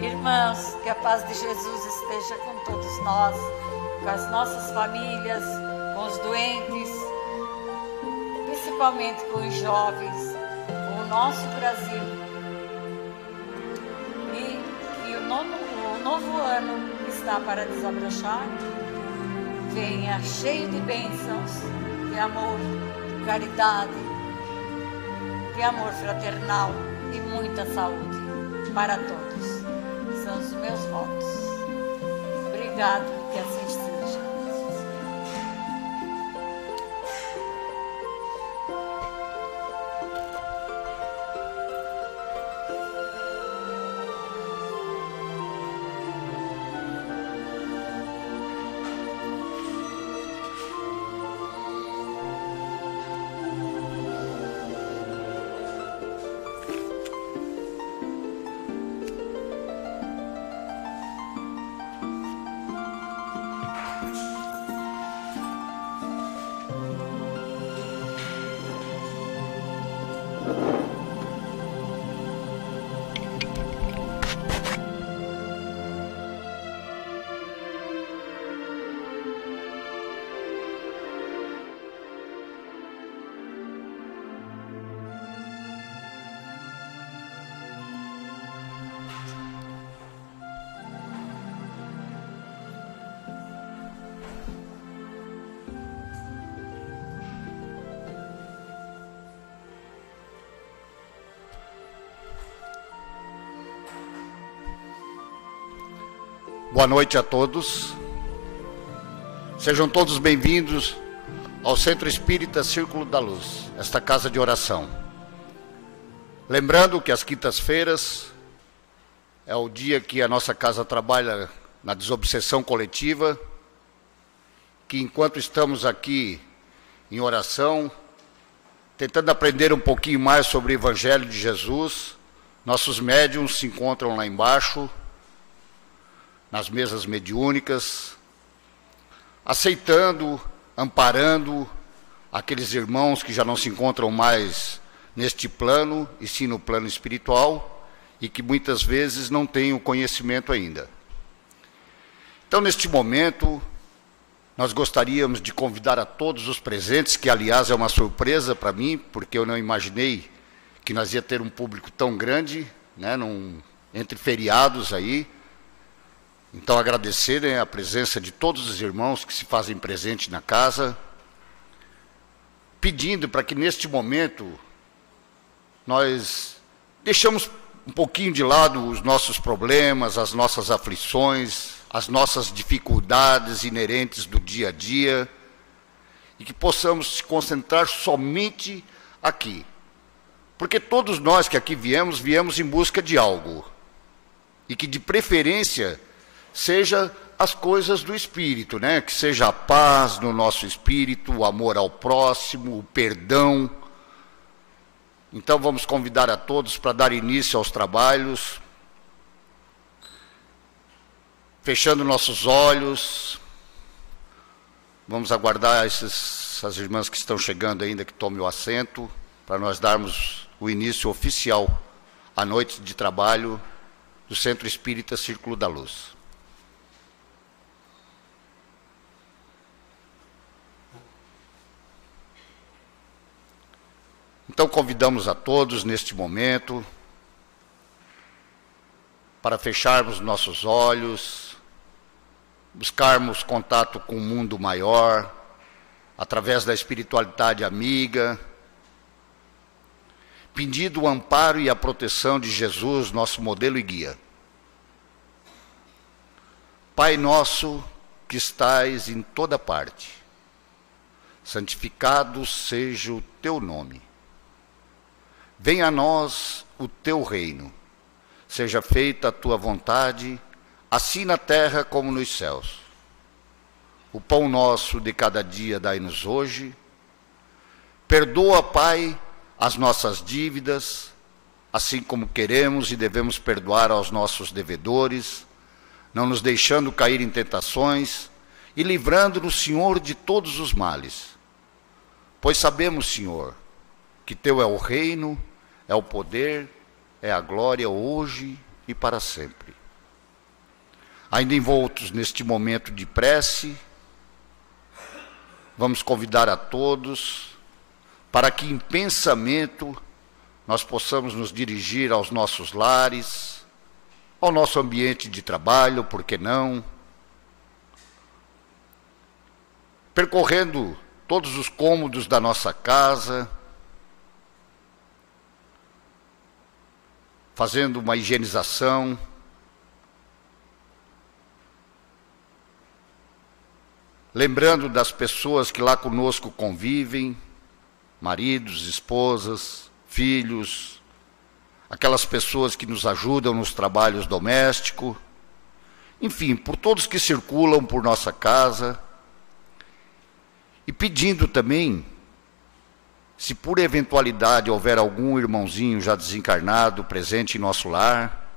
Irmãos, que a paz de Jesus esteja com todos nós, com as nossas famílias, com os doentes, principalmente com os jovens, com o nosso Brasil. E o novo ano que está para desabrochar venha cheio de bênçãos, de amor, de caridade, de amor fraternal e muita saúde para todos. São os meus votos. Obrigado, que assim seja. Boa noite a todos. Sejam todos bem-vindos ao Centro Espírita Círculo da Luz, esta casa de oração. Lembrando que às quintas-feiras é o dia que a nossa casa trabalha na desobsessão coletiva, que enquanto estamos aqui em oração, tentando aprender um pouquinho mais sobre o Evangelho de Jesus, nossos médiuns se encontram lá embaixo, nas mesas mediúnicas, aceitando, amparando aqueles irmãos que já não se encontram mais neste plano, e sim no plano espiritual, e que muitas vezes não têm o conhecimento ainda. Então, neste momento, nós gostaríamos de convidar a todos os presentes, que aliás é uma surpresa para mim, porque eu não imaginei que nós ia ter um público tão grande, né, entre feriados aí. Então, agradecer a presença de todos os irmãos que se fazem presente na casa, pedindo para que neste momento nós deixamos um pouquinho de lado os nossos problemas, as nossas aflições, as nossas dificuldades inerentes do dia a dia, e que possamos se concentrar somente aqui. Porque todos nós que aqui viemos em busca de algo, e que de preferência seja as coisas do Espírito, né? Que seja a paz no nosso espírito, o amor ao próximo, o perdão. Então vamos convidar a todos para dar início aos trabalhos, fechando nossos olhos. Vamos aguardar essas irmãs que estão chegando ainda, que tomem o assento, para nós darmos o início oficial à noite de trabalho do Centro Espírita Círculo da Luz. Então, convidamos a todos, neste momento, para fecharmos nossos olhos, buscarmos contato com o mundo maior, através da espiritualidade amiga, pedindo o amparo e a proteção de Jesus, nosso modelo e guia. Pai nosso, que estais em toda parte, santificado seja o teu nome. Venha a nós o teu reino, seja feita a tua vontade, assim na terra como nos céus. O pão nosso de cada dia dai-nos hoje. Perdoa, Pai, as nossas dívidas, assim como queremos e devemos perdoar aos nossos devedores, não nos deixando cair em tentações e livrando-nos, Senhor, de todos os males. Pois sabemos, Senhor, que teu é o reino, é o poder, é a glória hoje e para sempre. Ainda envoltos neste momento de prece, vamos convidar a todos para que em pensamento nós possamos nos dirigir aos nossos lares, ao nosso ambiente de trabalho, por que não? Percorrendo todos os cômodos da nossa casa, fazendo uma higienização, lembrando das pessoas que lá conosco convivem, maridos, esposas, filhos, aquelas pessoas que nos ajudam nos trabalhos domésticos, enfim, por todos que circulam por nossa casa, e pedindo também, se por eventualidade houver algum irmãozinho já desencarnado presente em nosso lar,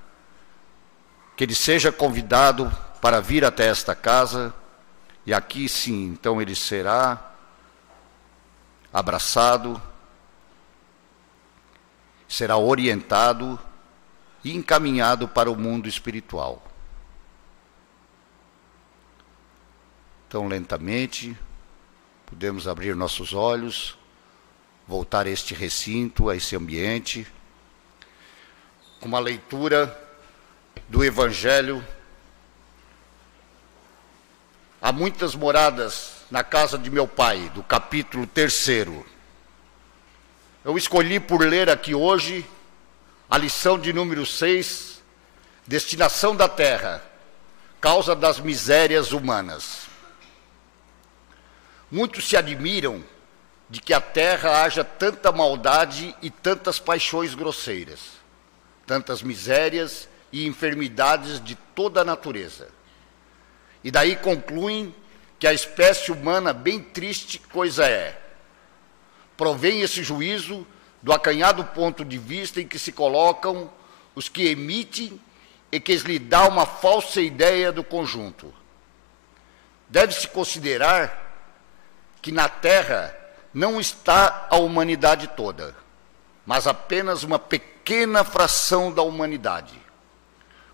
que ele seja convidado para vir até esta casa, e aqui sim, então ele será abraçado, será orientado e encaminhado para o mundo espiritual. Então, lentamente, podemos abrir nossos olhos, voltar a este recinto, a esse ambiente, com uma leitura do Evangelho. Há muitas moradas na casa de meu Pai, do capítulo 3º. Eu escolhi por ler aqui hoje a lição de número 6, Destinação da Terra, Causa das Misérias Humanas. Muitos se admiram de que a terra haja tanta maldade e tantas paixões grosseiras, tantas misérias e enfermidades de toda a natureza. E daí concluem que a espécie humana bem triste coisa é. Provém esse juízo do acanhado ponto de vista em que se colocam os que emitem e que lhe dá uma falsa ideia do conjunto. Deve-se considerar que na Terra não está a humanidade toda, mas apenas uma pequena fração da humanidade.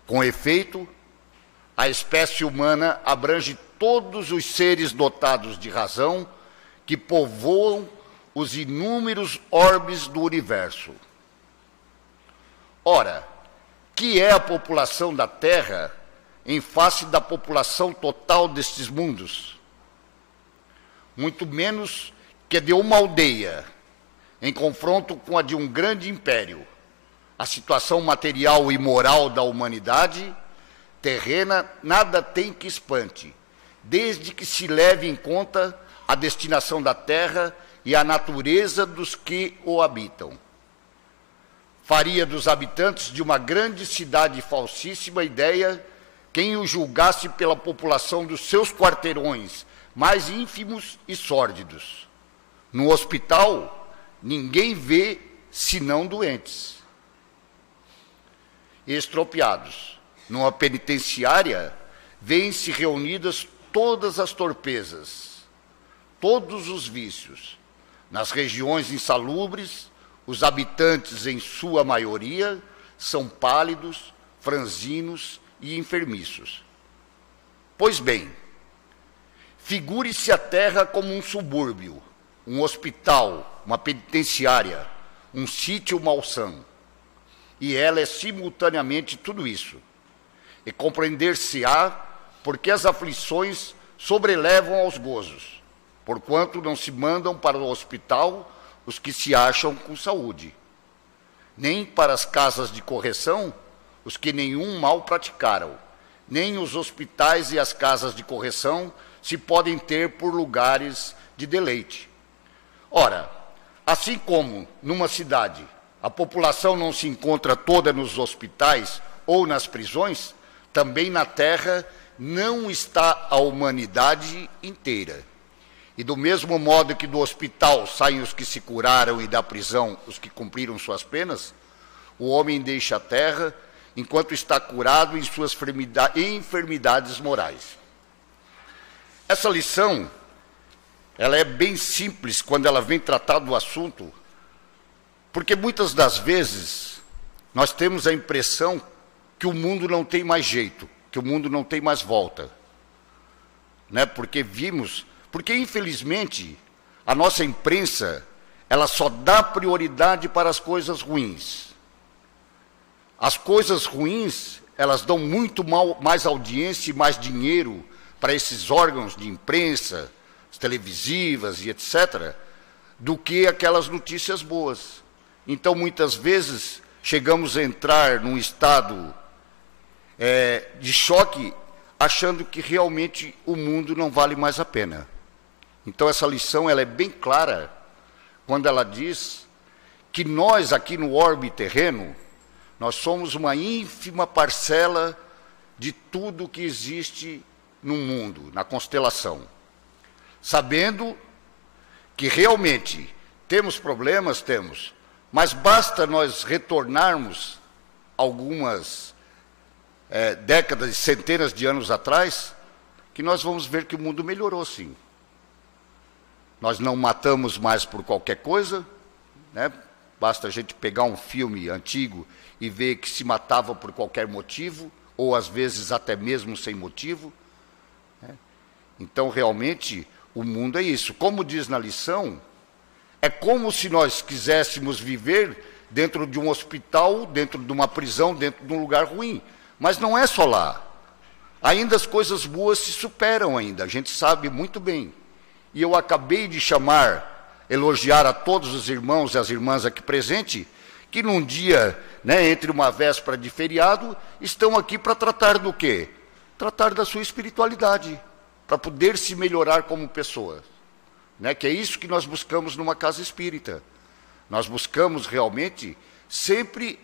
Com efeito, a espécie humana abrange todos os seres dotados de razão que povoam os inúmeros orbes do universo. Ora, que é a população da Terra em face da população total destes mundos? Muito menos que a de uma aldeia, em confronto com a de um grande império. A situação material e moral da humanidade terrena nada tem que espante, desde que se leve em conta a destinação da terra e a natureza dos que o habitam. Faria dos habitantes de uma grande cidade falsíssima ideia quem o julgasse pela população dos seus quarteirões mais ínfimos e sórdidos. No hospital, ninguém vê senão doentes e estropiados. Numa penitenciária, vêem-se reunidas todas as torpezas, todos os vícios. Nas regiões insalubres, os habitantes, em sua maioria, são pálidos, franzinos e enfermiços. Pois bem, figure-se a terra como um subúrbio, um hospital, uma penitenciária, um sítio malsão. E ela é simultaneamente tudo isso. E compreender-se-á porque as aflições sobrelevam aos gozos, porquanto não se mandam para o hospital os que se acham com saúde, nem para as casas de correção os que nenhum mal praticaram, nem os hospitais e as casas de correção se podem ter por lugares de deleite. Ora, assim como numa cidade a população não se encontra toda nos hospitais ou nas prisões, também na terra não está a humanidade inteira. E do mesmo modo que do hospital saem os que se curaram e da prisão os que cumpriram suas penas, o homem deixa a terra enquanto está curado em suas enfermidades morais. Essa lição, ela é bem simples quando ela vem tratar do assunto Porque muitas das vezes nós temos a impressão que o mundo não tem mais jeito, que o mundo não tem mais volta. Né? Porque infelizmente a nossa imprensa, ela só dá prioridade para as coisas ruins. As coisas ruins, elas dão muito mais audiência e mais dinheiro para esses órgãos de imprensa, televisivas e etc., do que aquelas notícias boas. Então, muitas vezes, chegamos a entrar num estado de choque, achando que realmente o mundo não vale mais a pena. Então, essa lição ela é bem clara quando ela diz que nós, aqui no orbe terreno, nós somos uma ínfima parcela de tudo que existe no mundo, na constelação. Sabendo que realmente temos problemas, mas basta nós retornarmos algumas décadas e centenas de anos atrás, que nós vamos ver que o mundo melhorou, sim. Nós não matamos mais por qualquer coisa, né? Basta a gente pegar um filme antigo e ver que se matava por qualquer motivo, ou às vezes até mesmo sem motivo. Né? Então, realmente, o mundo é isso. Como diz na lição, é como se nós quiséssemos viver dentro de um hospital, dentro de uma prisão, dentro de um lugar ruim. Mas não é só lá. Ainda as coisas boas se superam ainda, a gente sabe muito bem. E eu acabei de elogiar a todos os irmãos e as irmãs aqui presentes, que num dia, né, entre uma véspera de feriado, estão aqui para tratar do quê? Tratar da sua espiritualidade, para poder se melhorar como pessoas. Né, que é isso que nós buscamos numa casa espírita. Nós buscamos realmente sempre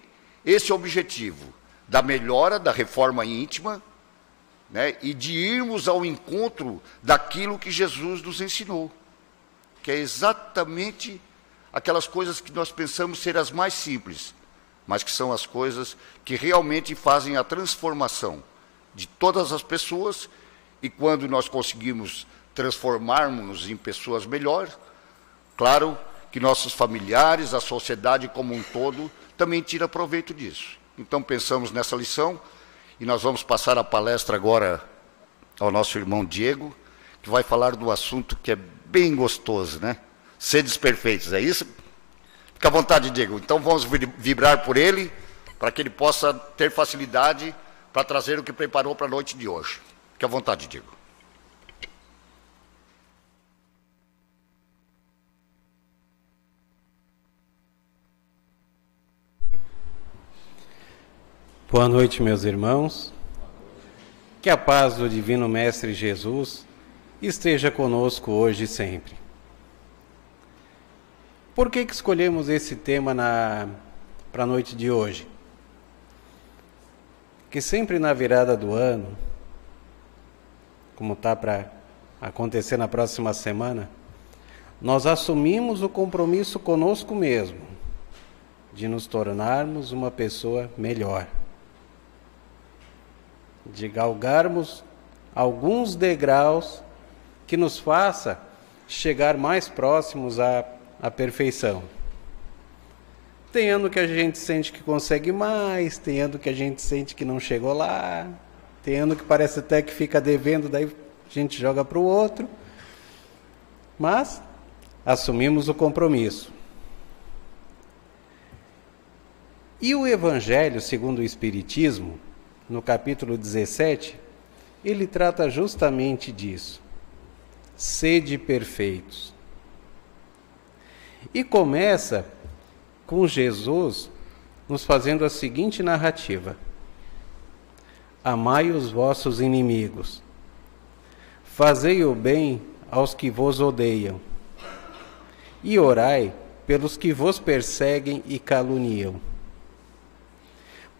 esse objetivo, da melhora, da reforma íntima, né, e de irmos ao encontro daquilo que Jesus nos ensinou, que é exatamente aquelas coisas que nós pensamos ser as mais simples, mas que são as coisas que realmente fazem a transformação de todas as pessoas, e quando nós conseguimos transformarmos-nos em pessoas melhores, claro que nossos familiares, a sociedade como um todo, também tira proveito disso. Então, pensamos nessa lição, e nós vamos passar a palestra agora ao nosso irmão Diego, que vai falar do assunto que é bem gostoso, né? Sedes perfeitos, é isso? Fica à vontade, Diego. Então, vamos vibrar por ele, para que ele possa ter facilidade para trazer o que preparou para a noite de hoje. Fica à vontade, Diego. Boa noite, meus irmãos. Que a paz do Divino Mestre Jesus esteja conosco hoje e sempre. Por que escolhemos esse tema para a noite de hoje? Que sempre na virada do ano, como está para acontecer na próxima semana, nós assumimos o compromisso conosco mesmo de nos tornarmos uma pessoa melhor, de galgarmos alguns degraus que nos faça chegar mais próximos à perfeição. Tem ano que a gente sente que consegue mais, tem ano que a gente sente que não chegou lá, tem ano que parece até que fica devendo, daí a gente joga para o outro, mas assumimos o compromisso. E o Evangelho, segundo o Espiritismo, no capítulo 17, ele trata justamente disso. Sede perfeitos. E começa com Jesus nos fazendo a seguinte narrativa: amai os vossos inimigos, fazei o bem aos que vos odeiam, e orai pelos que vos perseguem e caluniam.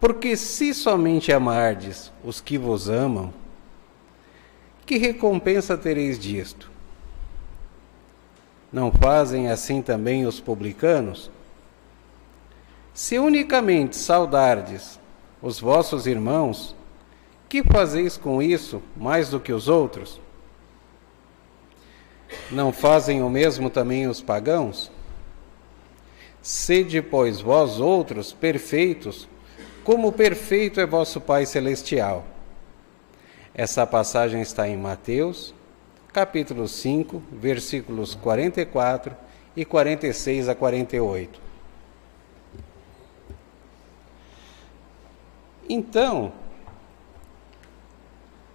Porque se somente amardes os que vos amam, que recompensa tereis disto? Não fazem assim também os publicanos? Se unicamente saudardes os vossos irmãos, que fazeis com isso mais do que os outros? Não fazem o mesmo também os pagãos? Sede, pois, vós outros perfeitos, como perfeito é vosso Pai Celestial. Essa passagem está em Mateus, capítulo 5, versículos 44 e 46 a 48. Então,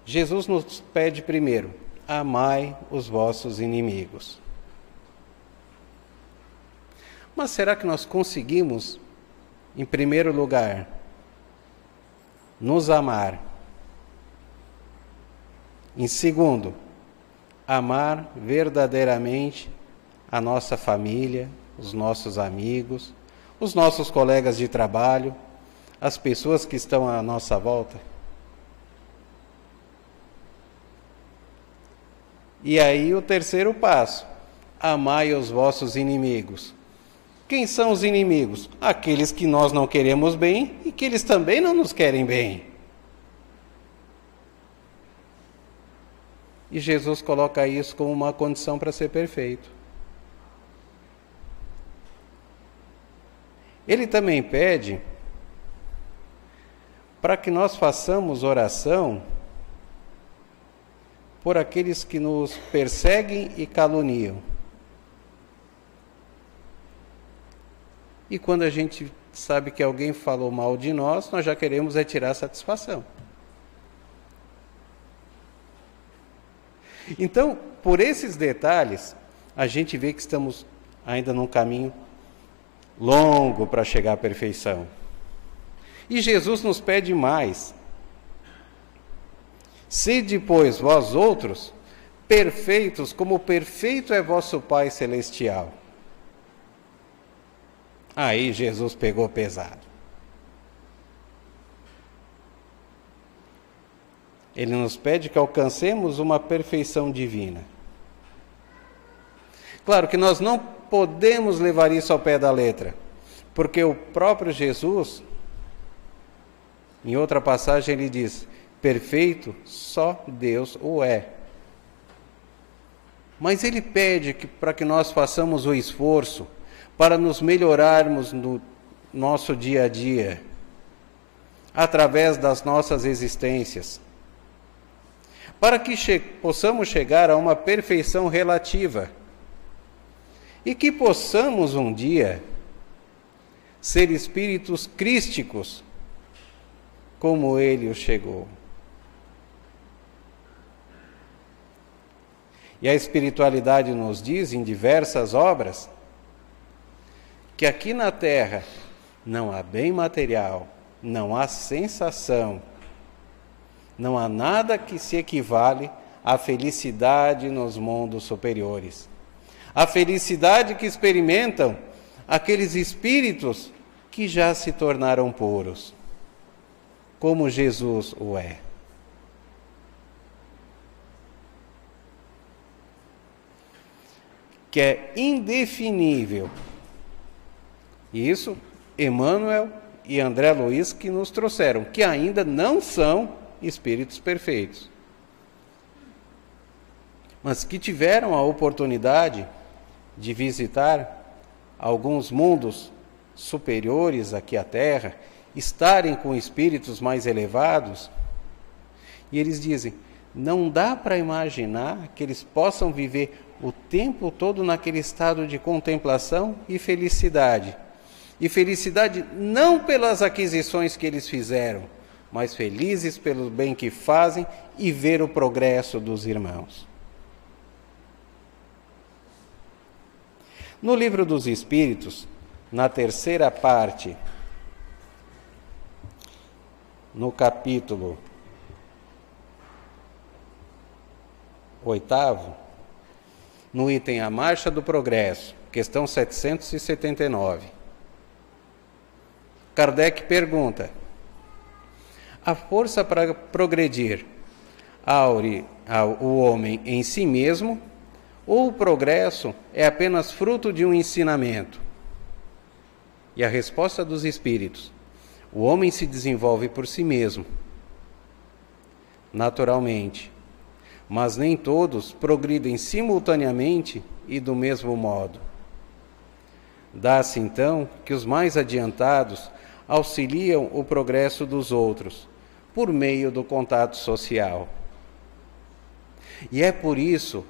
Jesus nos pede primeiro: amai os vossos inimigos. Mas será que nós conseguimos, em primeiro lugar, nos amar? Em segundo, amar verdadeiramente a nossa família, os nossos amigos, os nossos colegas de trabalho, as pessoas que estão à nossa volta? E aí o terceiro passo: amai os vossos inimigos. Quem são os inimigos? Aqueles que nós não queremos bem e que eles também não nos querem bem. E Jesus coloca isso como uma condição para ser perfeito. Ele também pede para que nós façamos oração por aqueles que nos perseguem e caluniam. E quando a gente sabe que alguém falou mal de nós, nós já queremos retirar a satisfação. Então, por esses detalhes, a gente vê que estamos ainda num caminho longo para chegar à perfeição. E Jesus nos pede mais. Sede, pois, vós outros perfeitos, como perfeito é vosso Pai Celestial. Aí Jesus pegou pesado. Ele nos pede que alcancemos uma perfeição divina. Claro que nós não podemos levar isso ao pé da letra, porque o próprio Jesus, em outra passagem, ele diz: perfeito só Deus o é. Mas ele pede para que nós façamos o esforço para nos melhorarmos no nosso dia a dia, através das nossas existências, para que possamos chegar a uma perfeição relativa e que possamos um dia ser espíritos crísticos, como ele o chegou. E a espiritualidade nos diz, em diversas obras, que aqui na Terra não há bem material, não há sensação, não há nada que se equivale à felicidade nos mundos superiores. A felicidade que experimentam aqueles espíritos que já se tornaram puros, como Jesus o é. Que é indefinível. E isso, Emmanuel e André Luiz que nos trouxeram, que ainda não são espíritos perfeitos, mas que tiveram a oportunidade de visitar alguns mundos superiores aqui à Terra, estarem com espíritos mais elevados, e eles dizem: não dá para imaginar que eles possam viver o tempo todo naquele estado de contemplação e felicidade. E felicidade não pelas aquisições que eles fizeram, mas felizes pelo bem que fazem e ver o progresso dos irmãos. No Livro dos Espíritos, na terceira parte, no capítulo 8º, no item A Marcha do Progresso, questão 779, Kardec pergunta: a força para progredir o homem em si mesmo, ou o progresso é apenas fruto de um ensinamento? E a resposta dos espíritos: o homem se desenvolve por si mesmo, naturalmente, mas nem todos progridem simultaneamente e do mesmo modo. Dá-se então que os mais adiantados auxiliam o progresso dos outros por meio do contato social. E é por isso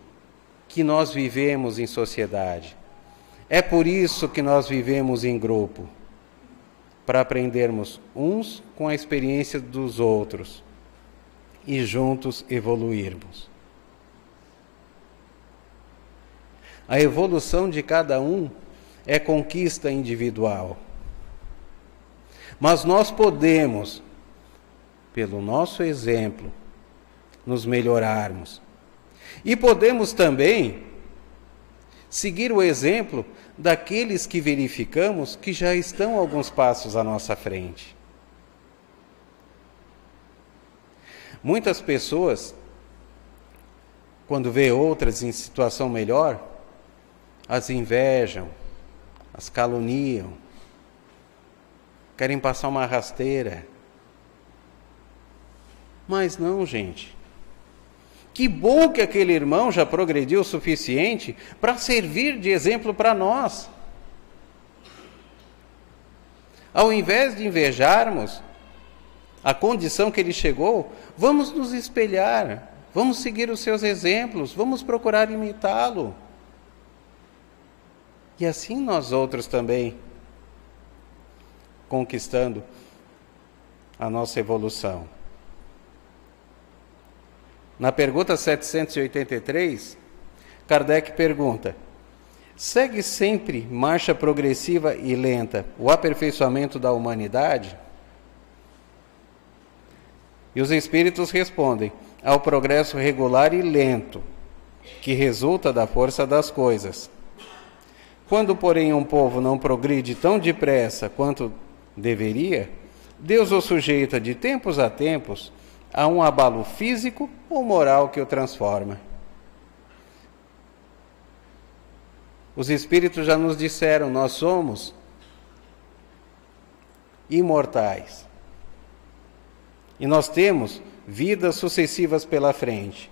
que nós vivemos em sociedade. É por isso que nós vivemos em grupo, para aprendermos uns com a experiência dos outros e juntos evoluirmos. A evolução de cada um é conquista individual. Mas nós podemos, pelo nosso exemplo, nos melhorarmos. E podemos também seguir o exemplo daqueles que verificamos que já estão alguns passos à nossa frente. Muitas pessoas, quando vê outras em situação melhor, as invejam, as caluniam, querem passar uma rasteira. Mas não, gente. Que bom que aquele irmão já progrediu o suficiente para servir de exemplo para nós. Ao invés de invejarmos a condição que ele chegou, vamos nos espelhar, vamos seguir os seus exemplos, vamos procurar imitá-lo. E assim nós outros também, conquistando a nossa evolução. Na pergunta 783, Kardec pergunta: segue sempre marcha progressiva e lenta o aperfeiçoamento da humanidade? E os espíritos respondem: ao progresso regular e lento, que resulta da força das coisas. Quando, porém, um povo não progride tão depressa quanto deveria, Deus o sujeita de tempos a tempos a um abalo físico ou moral que o transforma. Os Espíritos já nos disseram, nós somos imortais. E nós temos vidas sucessivas pela frente.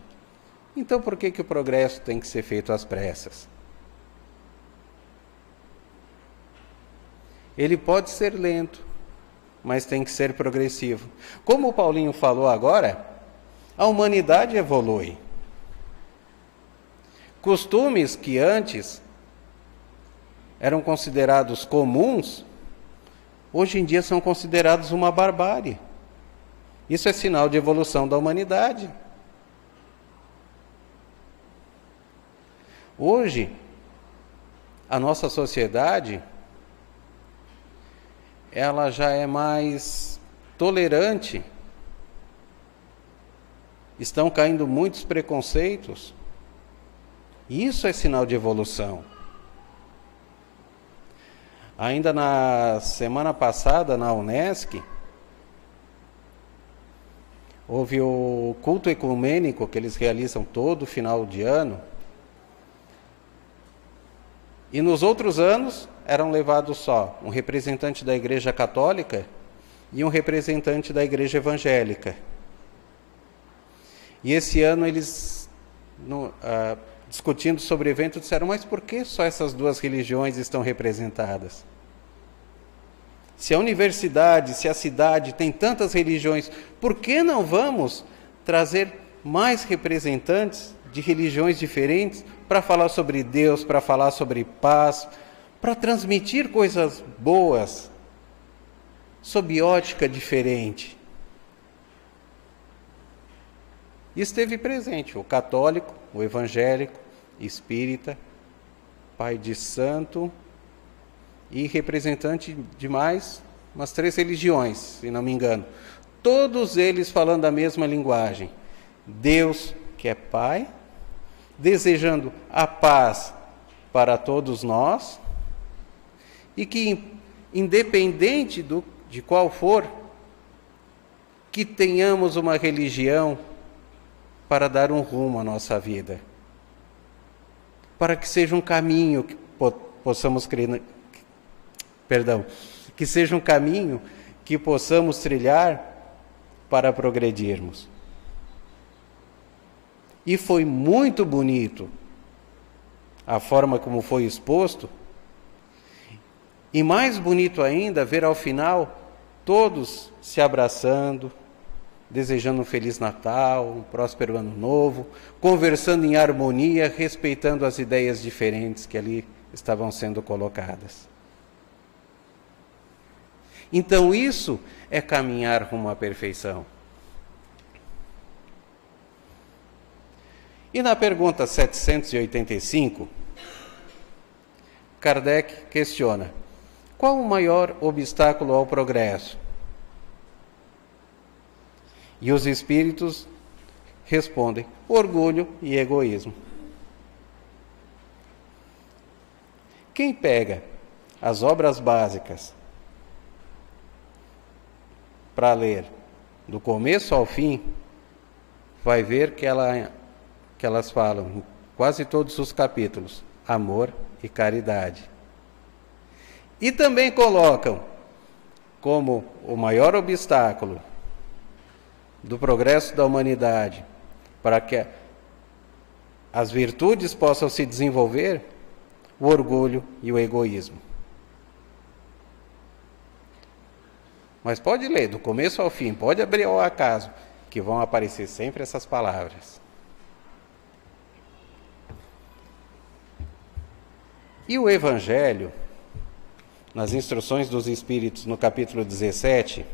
Então por que o progresso tem que ser feito às pressas? Ele pode ser lento, mas tem que ser progressivo. Como o Paulinho falou agora, a humanidade evolui. Costumes que antes eram considerados comuns, hoje em dia são considerados uma barbárie. Isso é sinal de evolução da humanidade. Hoje, a nossa sociedade, ela já é mais tolerante. Estão caindo muitos preconceitos. Isso é sinal de evolução. Ainda na semana passada, na Unesc, houve o culto ecumênico que eles realizam todo final de ano. E nos outros anos eram levados só um representante da Igreja Católica e um representante da Igreja Evangélica. E esse ano eles, discutindo sobre o evento, disseram: mas por que só essas duas religiões estão representadas? Se a universidade, se a cidade tem tantas religiões, por que não vamos trazer mais representantes de religiões diferentes para falar sobre Deus, para falar sobre paz, para transmitir coisas boas, sob ótica diferente? E esteve presente o católico, o evangélico, espírita, pai de santo e representante de mais umas 3 religiões, se não me engano. Todos eles falando a mesma linguagem. Deus, que é Pai, desejando a paz para todos nós, e que, independente de qual for, que tenhamos uma religião para dar um rumo à nossa vida, para que seja um caminho que possamos que seja um caminho que possamos trilhar para progredirmos. E foi muito bonito a forma como foi exposto, E mais bonito ainda, ver ao final todos se abraçando, desejando um Feliz Natal, um próspero Ano Novo, conversando em harmonia, respeitando as ideias diferentes que ali estavam sendo colocadas. Então isso é caminhar rumo à perfeição. E na pergunta 785, Kardec questiona: qual o maior obstáculo ao progresso? E os espíritos respondem: orgulho e egoísmo. Quem pega as obras básicas para ler do começo ao fim, vai ver que elas falam em quase todos os capítulos: amor e caridade. E também colocam como o maior obstáculo do progresso da humanidade para que as virtudes possam se desenvolver, o orgulho e o egoísmo. Mas pode ler do começo ao fim, pode abrir ao acaso, que vão aparecer sempre essas palavras. E o Evangelho, nas instruções dos Espíritos, no capítulo 17,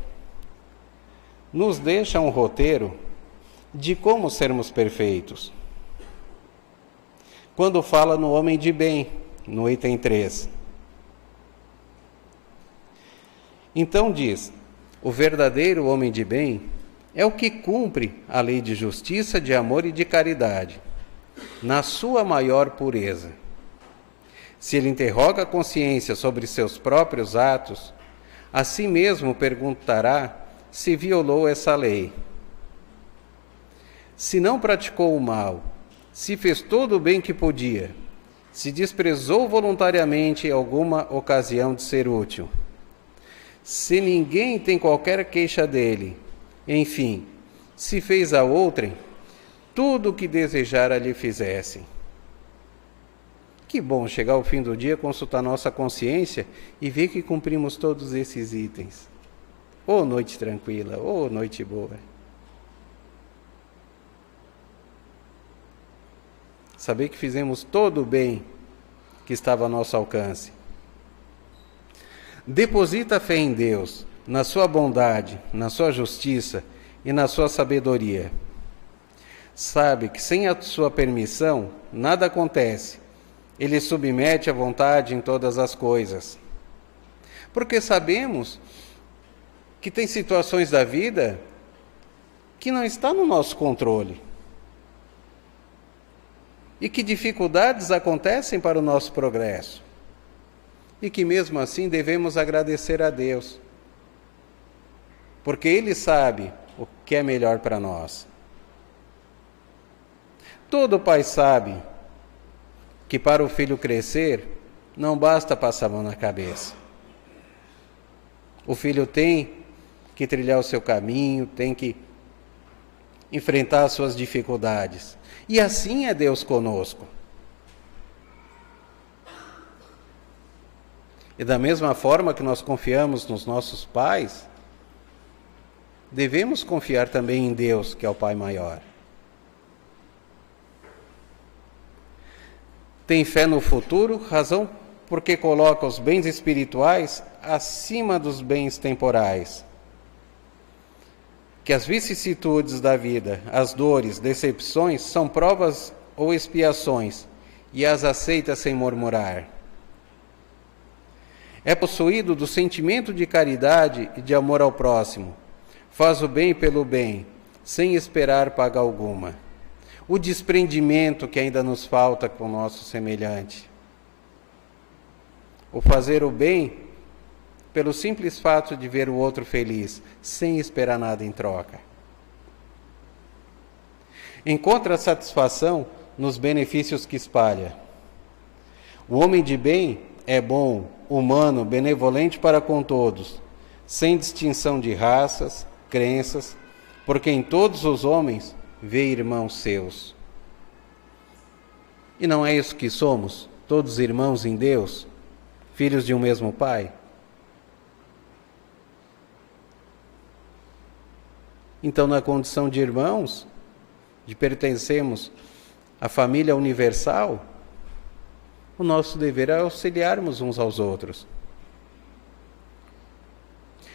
nos deixa um roteiro de como sermos perfeitos. Quando fala no homem de bem, no item 3. Então diz: o verdadeiro homem de bem é o que cumpre a lei de justiça, de amor e de caridade, na sua maior pureza. Se ele interroga a consciência sobre seus próprios atos, a si mesmo perguntará se violou essa lei. Se não praticou o mal, se fez todo o bem que podia, se desprezou voluntariamente alguma ocasião de ser útil, se ninguém tem qualquer queixa dele, enfim, se fez a outrem tudo o que desejara lhe fizessem. Que bom chegar ao fim do dia, consultar nossa consciência e ver que cumprimos todos esses itens. Ô noite tranquila, ô noite boa. Saber que fizemos todo o bem que estava a nosso alcance. Deposita a fé em Deus, na sua bondade, na sua justiça e na sua sabedoria. Sabe que sem a sua permissão nada acontece. Ele submete a vontade em todas as coisas. Porque sabemos que tem situações da vida que não está no nosso controle. E que dificuldades acontecem para o nosso progresso. E que mesmo assim devemos agradecer a Deus. Porque Ele sabe o que é melhor para nós. Todo pai sabe que para o filho crescer, não basta passar a mão na cabeça. O filho tem que trilhar o seu caminho, tem que enfrentar as suas dificuldades. E assim é Deus conosco. E da mesma forma que nós confiamos nos nossos pais, devemos confiar também em Deus, que é o Pai maior. Tem fé no futuro, razão porque coloca os bens espirituais acima dos bens temporais. Que as vicissitudes da vida, as dores, decepções, são provas ou expiações, e as aceita sem murmurar. É possuído do sentimento de caridade e de amor ao próximo. Faz o bem pelo bem, sem esperar paga alguma. O desprendimento que ainda nos falta com o nosso semelhante. O fazer o bem pelo simples fato de ver o outro feliz, sem esperar nada em troca. Encontra satisfação nos benefícios que espalha. O homem de bem é bom, humano, benevolente para com todos, sem distinção de raças, crenças, porque em todos os homens vê irmãos seus. E não é isso que somos, todos irmãos em Deus, filhos de um mesmo pai? Então, na condição de irmãos, de pertencermos à família universal, o nosso dever é auxiliarmos uns aos outros.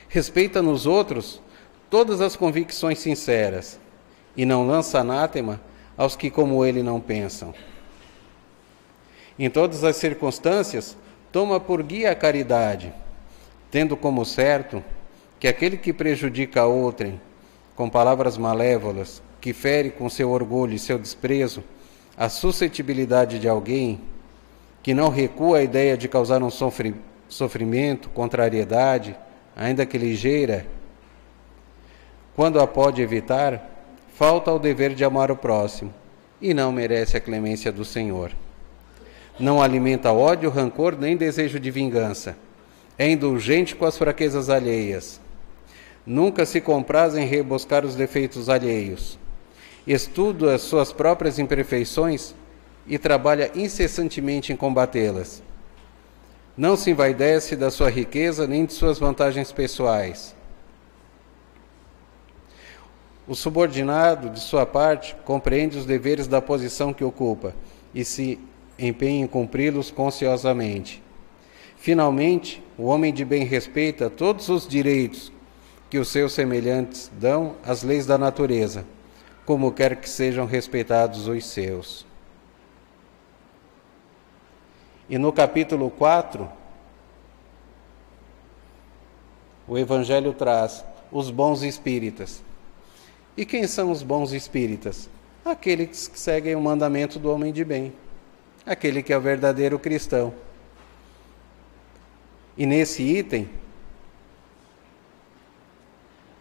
Respeita nos outros todas as convicções sinceras e não lança anátema aos que como ele não pensam. Em todas as circunstâncias, toma por guia a caridade, tendo como certo que aquele que prejudica a outrem com palavras malévolas, que fere com seu orgulho e seu desprezo a suscetibilidade de alguém, que não recua a ideia de causar um sofrimento, contrariedade, ainda que ligeira, quando a pode evitar, falta ao dever de amar o próximo e não merece a clemência do Senhor. Não alimenta ódio, rancor, nem desejo de vingança. É indulgente com as fraquezas alheias. Nunca se compraz em rebuscar os defeitos alheios. Estuda as suas próprias imperfeições e trabalha incessantemente em combatê-las. Não se envaidece da sua riqueza nem de suas vantagens pessoais. O subordinado, de sua parte, compreende os deveres da posição que ocupa e se empenha em cumpri-los conscienciosamente. Finalmente, o homem de bem respeita todos os direitos que os seus semelhantes dão às leis da natureza, como quer que sejam respeitados os seus. E no capítulo 4, o Evangelho traz os bons espíritas. E quem são os bons espíritas? Aqueles que seguem o mandamento do homem de bem, aquele que é o verdadeiro cristão. E nesse item,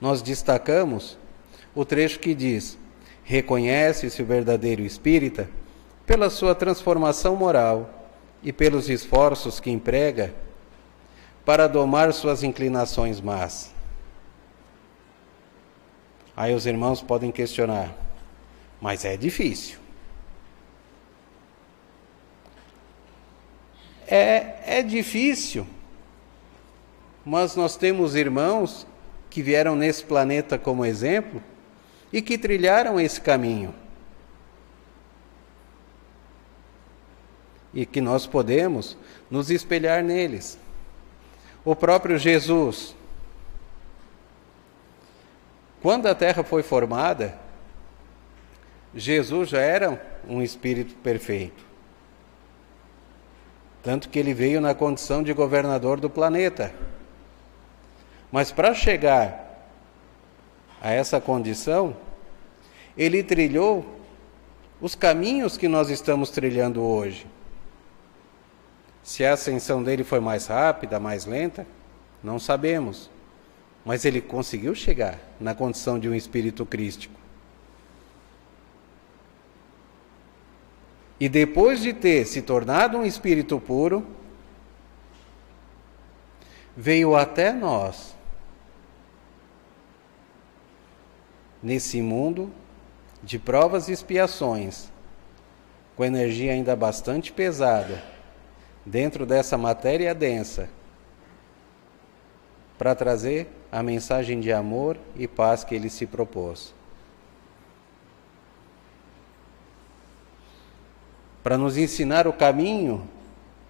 nós destacamos o trecho que diz: reconhece-se o verdadeiro espírita pela sua transformação moral e pelos esforços que emprega para domar suas inclinações más. Aí os irmãos podem questionar, mas é difícil. É difícil, mas nós temos irmãos que vieram nesse planeta como exemplo e que trilharam esse caminho. E que nós podemos nos espelhar neles. O próprio Jesus, quando a Terra foi formada, Jesus já era um espírito perfeito. Tanto que ele veio na condição de governador do planeta. Mas para chegar a essa condição, ele trilhou os caminhos que nós estamos trilhando hoje. Se a ascensão dele foi mais rápida, mais lenta, não sabemos. Mas ele conseguiu chegar na condição de um espírito crístico. E depois de ter se tornado um espírito puro, veio até nós, nesse mundo de provas e expiações, com energia ainda bastante pesada, dentro dessa matéria densa, para trazer a mensagem de amor e paz que ele se propôs. Para nos ensinar o caminho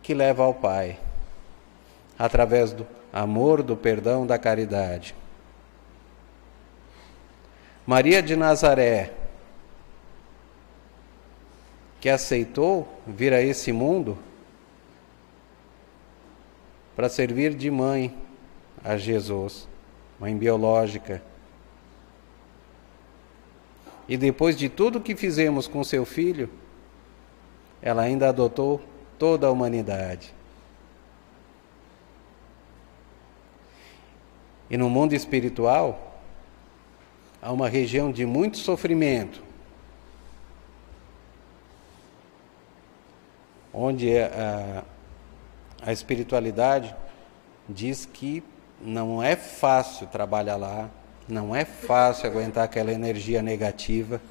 que leva ao Pai, através do amor, do perdão, da caridade. Maria de Nazaré, que aceitou vir a esse mundo para servir de mãe a Jesus, mãe biológica. E depois de tudo que fizemos com seu filho, ela ainda adotou toda a humanidade. E no mundo espiritual, há uma região de muito sofrimento, onde a espiritualidade diz que não é fácil trabalhar lá, não é fácil aguentar aquela energia negativa,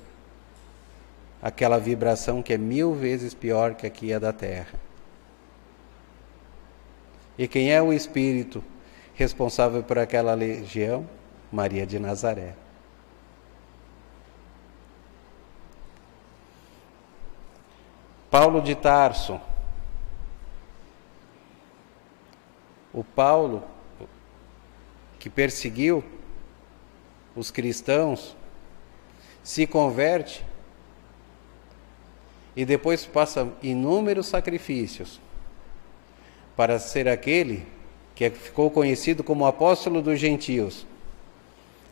aquela vibração que é 1000 vezes pior que aqui a da Terra. E quem é o espírito responsável por aquela legião? Maria de Nazaré. Paulo de Tarso. O Paulo que perseguiu os cristãos se converte e depois passa inúmeros sacrifícios para ser aquele que ficou conhecido como apóstolo dos gentios,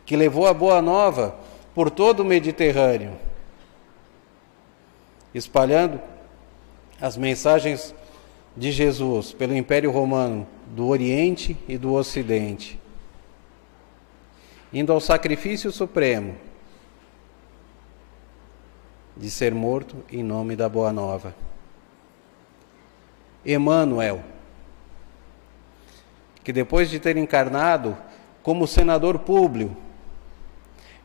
que levou a boa nova por todo o Mediterrâneo, espalhando as mensagens de Jesus pelo Império Romano do Oriente e do Ocidente, indo ao sacrifício supremo de ser morto em nome da Boa Nova. Emmanuel, que depois de ter encarnado como senador Públio,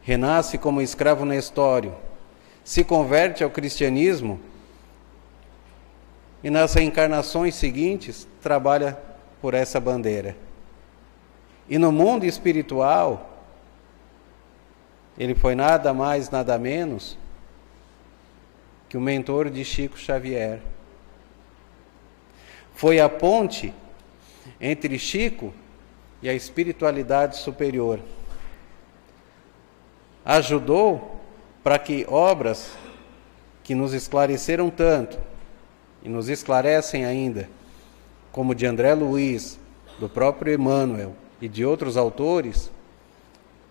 renasce como escravo Nestório, se converte ao cristianismo e nas reencarnações seguintes trabalha por essa bandeira. E no mundo espiritual, ele foi nada mais, nada menos que o mentor de Chico Xavier. Foi a ponte entre Chico e a espiritualidade superior. Ajudou para que obras que nos esclareceram tanto, e nos esclarecem ainda, como de André Luiz, do próprio Emmanuel e de outros autores,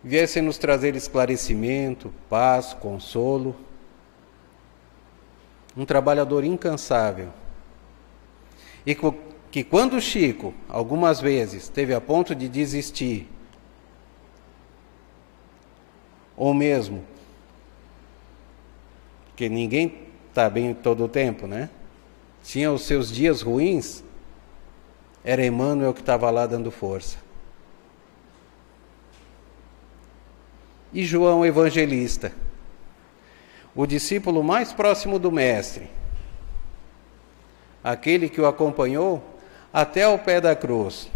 viessem nos trazer esclarecimento, paz, consolo. Um trabalhador incansável. E que quando Chico, algumas vezes, esteve a ponto de desistir, ou mesmo, que ninguém está bem todo o tempo, né? Tinha os seus dias ruins, era Emmanuel que estava lá dando força. E João Evangelista, o discípulo mais próximo do Mestre, aquele que o acompanhou até ao pé da cruz,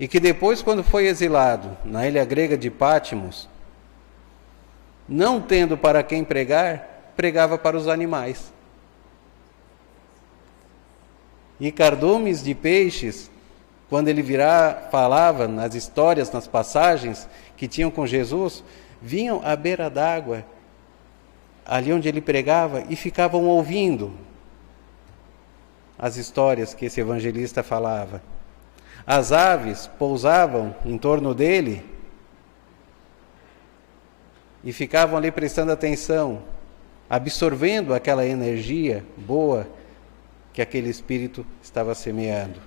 e que depois, quando foi exilado na ilha grega de Patmos, não tendo para quem pregar, pregava para os animais. E cardumes de peixes, quando ele falava nas histórias, nas passagens que tinham com Jesus, vinham à beira d'água, ali onde ele pregava, e ficavam ouvindo as histórias que esse evangelista falava. As aves pousavam em torno dele e ficavam ali prestando atenção, absorvendo aquela energia boa que aquele espírito estava semeando.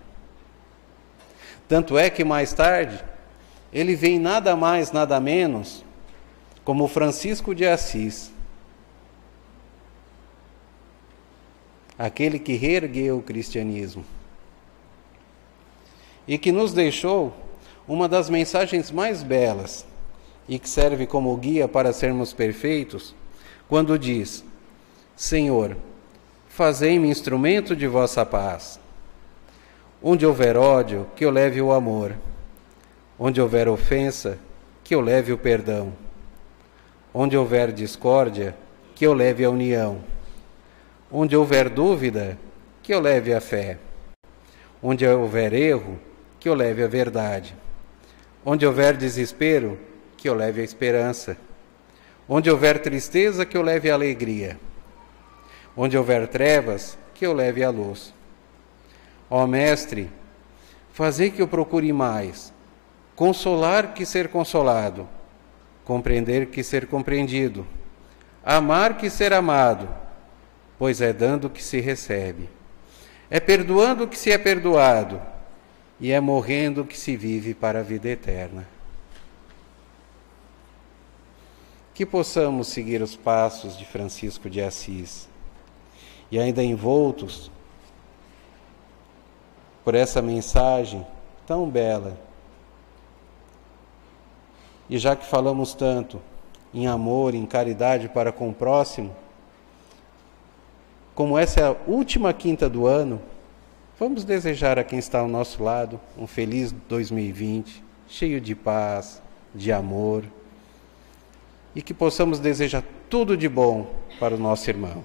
Tanto é que mais tarde, ele vem nada mais, nada menos, como Francisco de Assis, aquele que reergueu o cristianismo e que nos deixou uma das mensagens mais belas e que serve como guia para sermos perfeitos, quando diz: Senhor, fazei-me instrumento de vossa paz. Onde houver ódio, que eu leve o amor. Onde houver ofensa, que eu leve o perdão. Onde houver discórdia, que eu leve a união. Onde houver dúvida, que eu leve a fé. Onde houver erro, que eu leve a verdade. Onde houver desespero, que eu leve a esperança. Onde houver tristeza, que eu leve a alegria. Onde houver trevas, que eu leve a luz. Ó Mestre, fazei que eu procure mais, consolar que ser consolado, compreender que ser compreendido, amar que ser amado, pois é dando que se recebe, é perdoando que se é perdoado, e é morrendo que se vive para a vida eterna. Que possamos seguir os passos de Francisco de Assis, e ainda envoltos por essa mensagem tão bela. E já que falamos tanto em amor, em caridade para com o próximo, como essa é a última quinta do ano, Vamos desejar a quem está ao nosso lado um feliz 2020, cheio de paz, de amor, e que possamos desejar tudo de bom para o nosso irmão.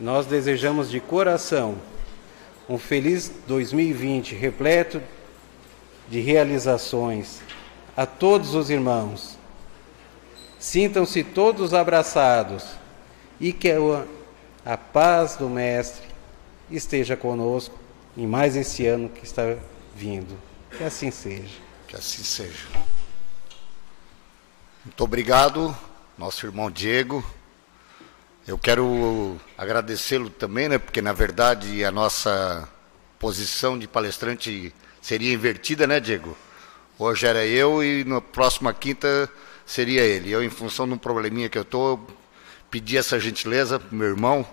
Nós desejamos de coração um feliz 2020, repleto de realizações a todos os irmãos. Sintam-se todos abraçados e que a paz do Mestre esteja conosco em mais esse ano que está vindo. Que assim seja. Que assim seja. Muito obrigado, nosso irmão Diego. Eu quero agradecê-lo também, né, porque na verdade a nossa posição de palestrante seria invertida, né, Diego? Hoje era eu e na próxima quinta seria ele. Eu, em função de um probleminha que eu estou, pedi essa gentileza para o meu irmão.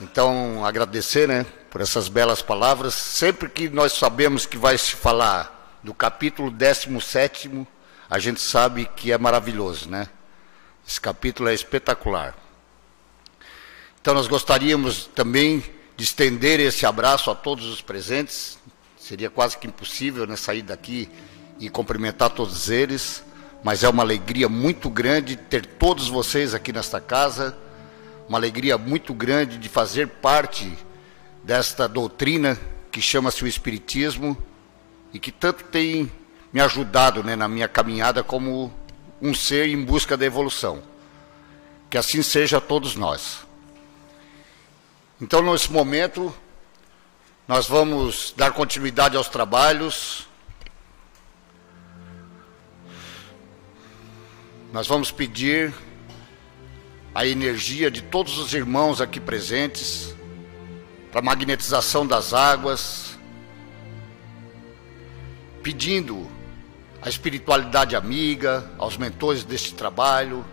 Então, agradecer, né, por essas belas palavras. Sempre que nós sabemos que vai se falar do capítulo 17º, a gente sabe que é maravilhoso, né? Esse capítulo é espetacular. Então, nós gostaríamos também de estender esse abraço a todos os presentes. Seria quase que impossível, né, sair daqui e cumprimentar todos eles, mas é uma alegria muito grande ter todos vocês aqui nesta casa, uma alegria muito grande de fazer parte desta doutrina que chama-se o Espiritismo e que tanto tem me ajudado, né, na minha caminhada como um ser em busca da evolução. Que assim seja a todos nós. Então, nesse momento, nós vamos dar continuidade aos trabalhos. Nós vamos pedir a energia de todos os irmãos aqui presentes para a magnetização das águas, pedindo a espiritualidade amiga, aos mentores deste trabalho,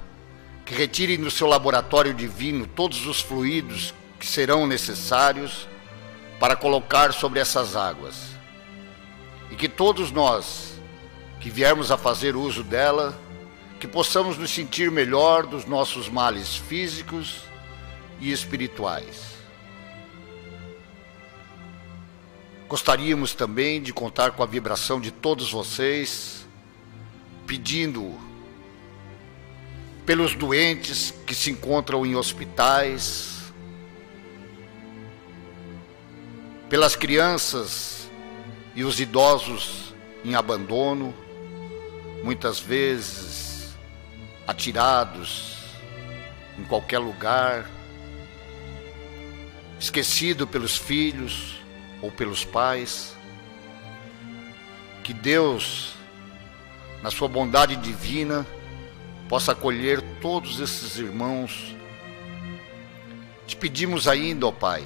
que retirem do seu laboratório divino todos os fluidos que serão necessários para colocar sobre essas águas. E que todos nós, que viermos a fazer uso dela, que possamos nos sentir melhor dos nossos males físicos e espirituais. Gostaríamos também de contar com a vibração de todos vocês, pedindo pelos doentes que se encontram em hospitais, pelas crianças e os idosos em abandono, muitas vezes atirados em qualquer lugar, esquecido pelos filhos ou pelos pais. Que Deus, na sua bondade divina, possa acolher todos esses irmãos. Te pedimos ainda, ó Pai,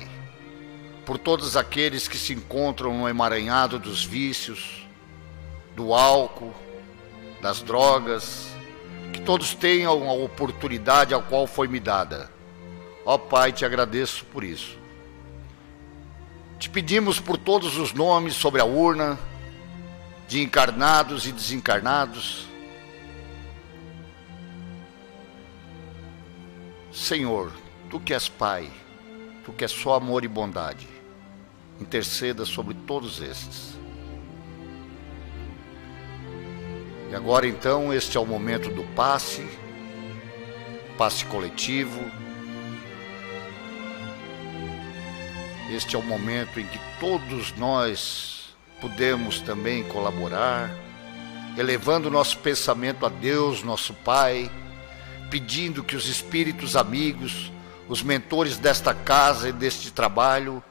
por todos aqueles que se encontram no emaranhado dos vícios, do álcool, das drogas, que todos tenham a oportunidade a qual foi me dada. Ó Pai, te agradeço por isso. Te pedimos por todos os nomes sobre a urna, de encarnados e desencarnados. Senhor, Tu que és Pai, Tu que és só amor e bondade, interceda sobre todos estes. E agora então, este é o momento do passe coletivo. este é o momento em que todos nós podemos também colaborar, elevando nosso pensamento a Deus, nosso Pai, pedindo que os espíritos amigos, os mentores desta casa e deste trabalho,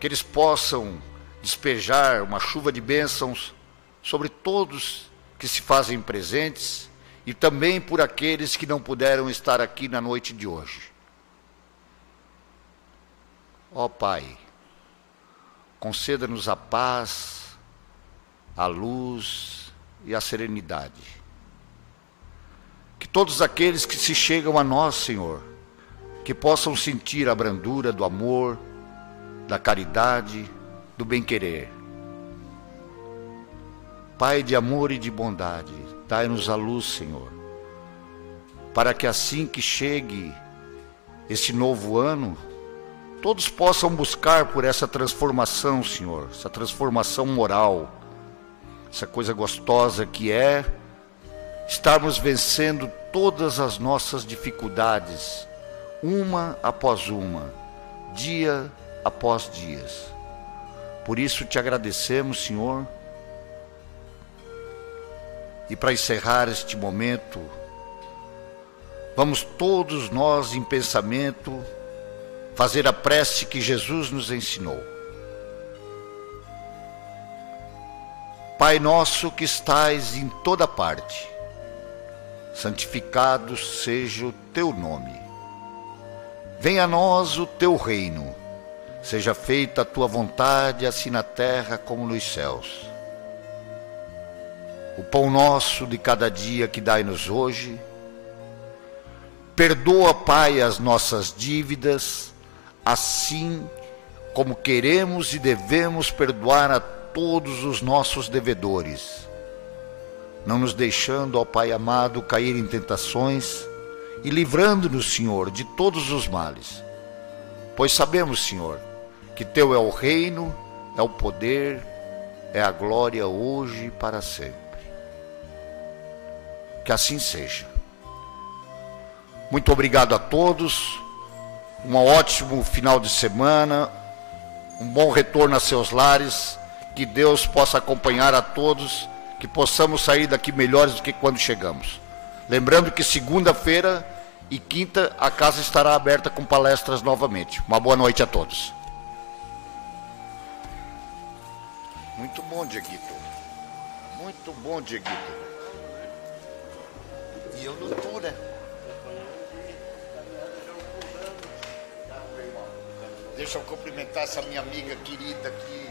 que eles possam despejar uma chuva de bênçãos sobre todos que se fazem presentes e também por aqueles que não puderam estar aqui na noite de hoje. Ó Pai, conceda-nos a paz, a luz e a serenidade. Que todos aqueles que se chegam a nós, Senhor, que possam sentir a brandura do amor, da caridade, do bem-querer. Pai de amor e de bondade, dai-nos a luz, Senhor, para que assim que chegue este novo ano, todos possam buscar por essa transformação, Senhor, essa transformação moral, essa coisa gostosa que é estarmos vencendo todas as nossas dificuldades, uma após uma, dia após dias. Por isso te agradecemos, Senhor. E para encerrar este momento, vamos todos nós em pensamento fazer a prece que Jesus nos ensinou. Pai nosso que estais em toda parte, santificado seja o teu nome. Venha a nós o teu reino. Seja feita a tua vontade, assim na terra como nos céus. O pão nosso de cada dia que dai-nos hoje. Perdoa, Pai, as nossas dívidas, assim como queremos e devemos perdoar a todos os nossos devedores, não nos deixando, ó Pai amado, cair em tentações e livrando-nos, Senhor, de todos os males. Pois sabemos, Senhor, que Teu é o reino, é o poder, é a glória hoje e para sempre. Que assim seja. Muito obrigado a todos, um ótimo final de semana, um bom retorno a seus lares, que Deus possa acompanhar a todos, que possamos sair daqui melhores do que quando chegamos. Lembrando que segunda-feira e quinta a casa estará aberta com palestras novamente. Uma boa noite a todos. Muito bom, Dieguito. Muito bom, Dieguito. E eu não tô, né? Deixa eu cumprimentar essa minha amiga querida aqui.